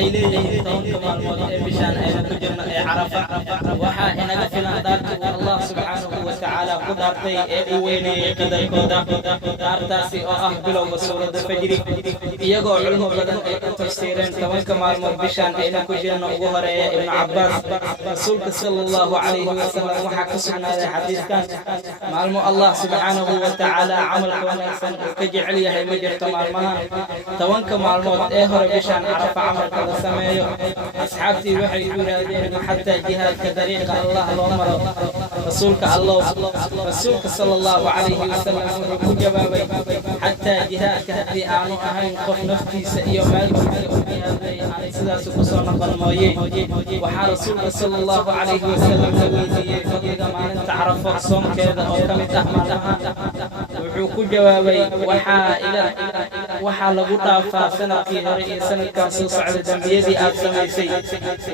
أيليه تون كمال موت بشان أي كجرنا عرفة وحا إنك فلان دارت الله سبحانه وتعالى قدرتي ويني قدر كودا دارتاسي أو بلو بسورة الفجر يقول علم بدن تفسيرين تون كمال موت بشان أي كجرنا وهر ابن عباس رسولك صلى الله عليه وسلم وحا كسرنا حديث كان معلم الله سبحانه وتعالى عمل كونسن كجعليه هي مجرت مالمها توانك معلومات هر بشان عرف عمل كذا سمايو اصحابتي وحي يرادين حتى جهاد كطريق الله الامر رسولك رسولك صلى الله عليه وسلم كجوابي حتى جهاد كهدي انو اهين قف نفتي سيو مالك sidaas ku soo noqon mooyee waxa rasuulka sallallahu alayhi wasallam weydiiyay fadliga maalinta Arafo soonkeeda oo kamid ah maalmaha wuxuu ku jawaabay waxa lagu dhaafaa sanadkii hore iyo sanadkan soo socda dambiyadii aad samaysay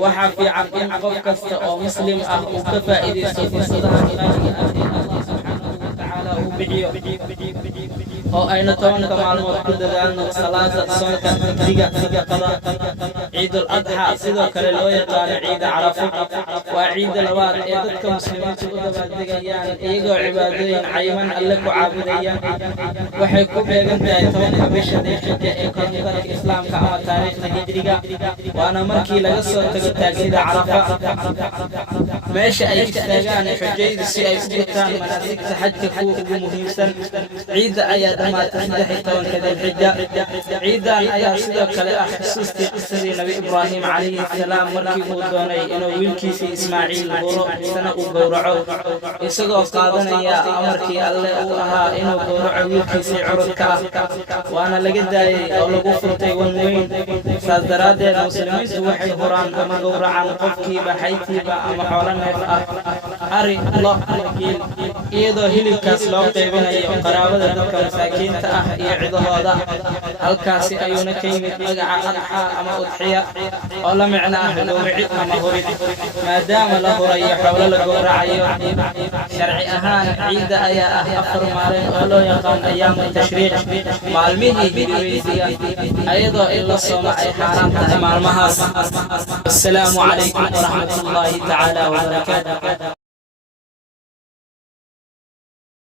waxa fiican in qof kasta oo muslim ah uu ka faa'iideysto fursadaha Ilaahay Allah subhanahu wa ta'ala uu bixiyo oo ayna tobanka maalmood ku dadaalno salaada soonka diga qada ciid al-adha sidoo kale loo yaqaan ciid Arafo waa ciid labaad ee dadka muslimiintu u dabaaldegayaan iyagoo cibaadooyin cayman alle ku caabudayaan waxay ku beegan tahay tobanka bisha Dhulxijja ee qandarka islaamka ama taariikhda hijriga waana markii laga soo tago taagida Arafa meesha ay istaagaan xujaydu si ay u gutaan manaasigta xajka kuwa ugu muhiimsan ciid ayaa dhamaatay 13 Dhulxijja ciidan ayaa sidoo kale ah xusuustii qisadii nabi Ibraahim alayhi salaam markii uu doonay inuu wiilkiisa Ismaaciil goro sana uu gowraco isagoo qaadanaya amarkii Alle uu ahaa inuu gowraco wiilkiisa curudka waana laga daayay oo lagu furtay weyn saas daraadeed muslimiintu waxay horaan ama gowracaan qofkiiba haytiiba ama xoolo neef ah ari lo geel iyadoo hilibkaas loo qaybinayo qaraabada dadka masaakiinta ah iyo cidahooda halkaasi ayuuna ka yimid magaca adxa ama udxiya oo la micno ah gowracid ama hurid maadaama la hurayo xoolo la gowracayo sharci ahaan ciida ayaa ah 4 maalin oo loo yaqaan ayaam tashriiq maalmihii hijriga ayadoo ila sooma ay xaraan tahay maalmahaas assalaamu calaykum wa rahmatullaahi ta'ala wa barakaatuh